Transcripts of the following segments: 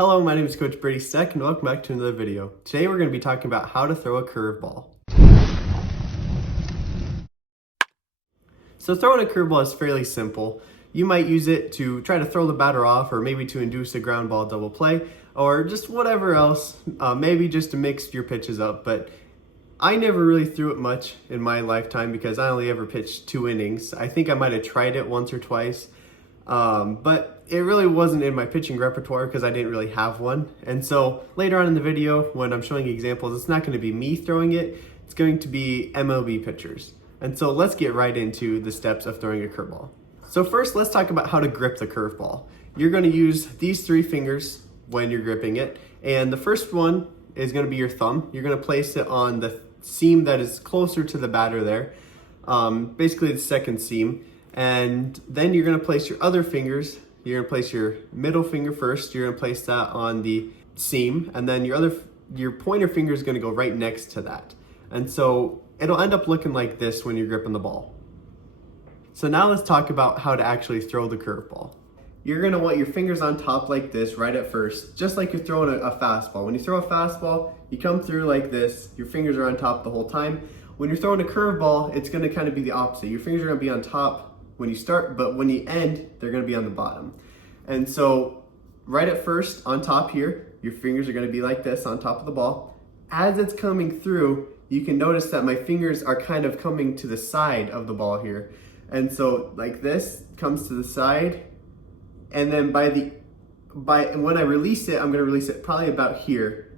Hello, my name is Coach Brady Stech and welcome back to another video. Today we're going to be talking about how to throw a curveball. So throwing a curveball is fairly simple. You might use it to try to throw the batter off, or maybe to induce a ground ball double play, or just whatever else, maybe just to mix your pitches up. But I never really threw it much in my lifetime because I only ever pitched 2 innings. I think I might have tried it once or twice. But it really wasn't in my pitching repertoire because I didn't really have one. And so later on in the video, when I'm showing examples, it's not going to be me throwing it, it's going to be MLB pitchers. And so let's get right into the steps of throwing a curveball. So first, let's talk about how to grip the curveball. You're going to use these 3 fingers when you're gripping it. And the first one is going to be your thumb. You're going to place it on the seam that is closer to the batter there, basically the second seam. And then you're going to place your other fingers. You're going to place your middle finger first. You're going to place that on the seam, and then your pointer finger is going to go right next to that. And so it'll end up looking like this when you're gripping the ball. So now let's talk about how to actually throw the curveball. You're going to want your fingers on top like this right at first, just like you're throwing a fastball. When you throw a fastball, you come through like this. Your fingers are on top the whole time. When you're throwing a curveball, it's going to kind of be the opposite. Your fingers are going to be on top when you start, but when you end, they're going to be on the bottom. And so right at first, on top here, your fingers are going to be like this on top of the ball. As it's coming through, you can notice that my fingers are kind of coming to the side of the ball here. And so like this comes to the side, and then when I release it, I'm going to release it probably about here,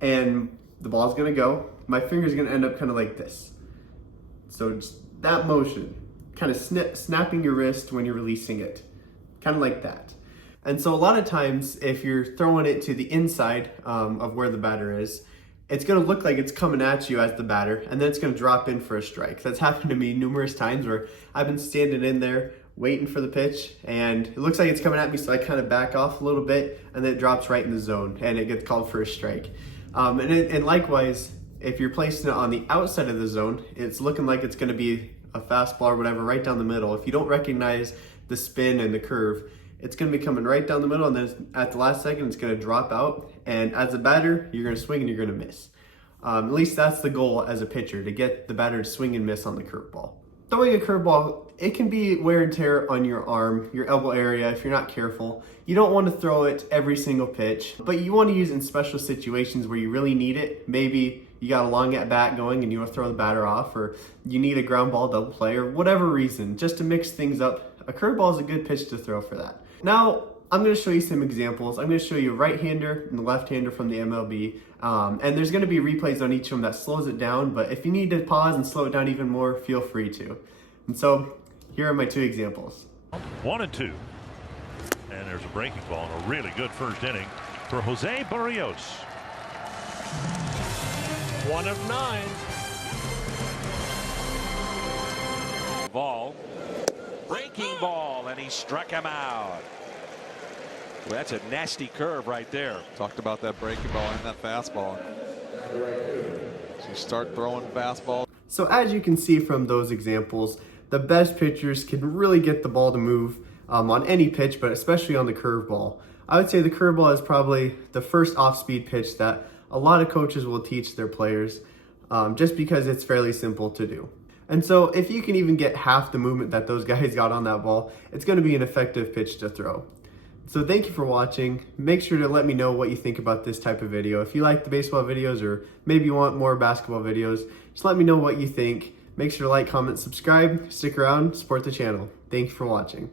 and the ball's going to go. My finger's going to end up kind of like this. So just that motion, kind of snapping your wrist when you're releasing it, kind of like that. And so a lot of times, if you're throwing it to the inside of where the batter is, it's going to look like it's coming at you as the batter, and then it's going to drop in for a strike. That's happened to me numerous times where I've been standing in there waiting for the pitch, and it looks like it's coming at me, so I kind of back off a little bit, and then it drops right in the zone, and it gets called for a strike. And likewise, if you're placing it on the outside of the zone, it's looking like it's going to be a fastball or whatever right down the middle. If you don't recognize the spin and the curve, it's going to be coming right down the middle, and then at the last second it's going to drop out, and as a batter you're going to swing and you're going to miss. At least that's the goal as a pitcher, to get the batter to swing and miss on the curveball. Throwing a curveball, it can be wear and tear on your arm, your elbow area, if you're not careful. You don't want to throw it every single pitch, but you want to use it in special situations where you really need it. Maybe you got a long at bat going and you want to throw the batter off, or you need a ground ball double play, or whatever reason, just to mix things up. A curveball is a good pitch to throw for that. Now, I'm going to show you some examples. I'm going to show you a right-hander and a left-hander from the MLB, and there's going to be replays on each of them that slows it down, but if you need to pause and slow it down even more, feel free to. And so, here are my 2 examples. 1-2. And there's a breaking ball and a really good first inning for Jose Barrios. 1 of 9. Ball. Breaking ball, and he struck him out. Well, that's a nasty curve right there. Talked about that breaking ball and that fastball. So you start throwing fastball. So as you can see from those examples, the best pitchers can really get the ball to move on any pitch, but especially on the curveball. I would say the curveball is probably the first off-speed pitch that a lot of coaches will teach their players, just because it's fairly simple to do. And so if you can even get half the movement that those guys got on that ball, it's going to be an effective pitch to throw. So thank you for watching. Make sure to let me know what you think about this type of video. If you like the baseball videos, or maybe you want more basketball videos, just let me know what you think. Make sure to like, comment, subscribe, stick around, support the channel. Thank you for watching.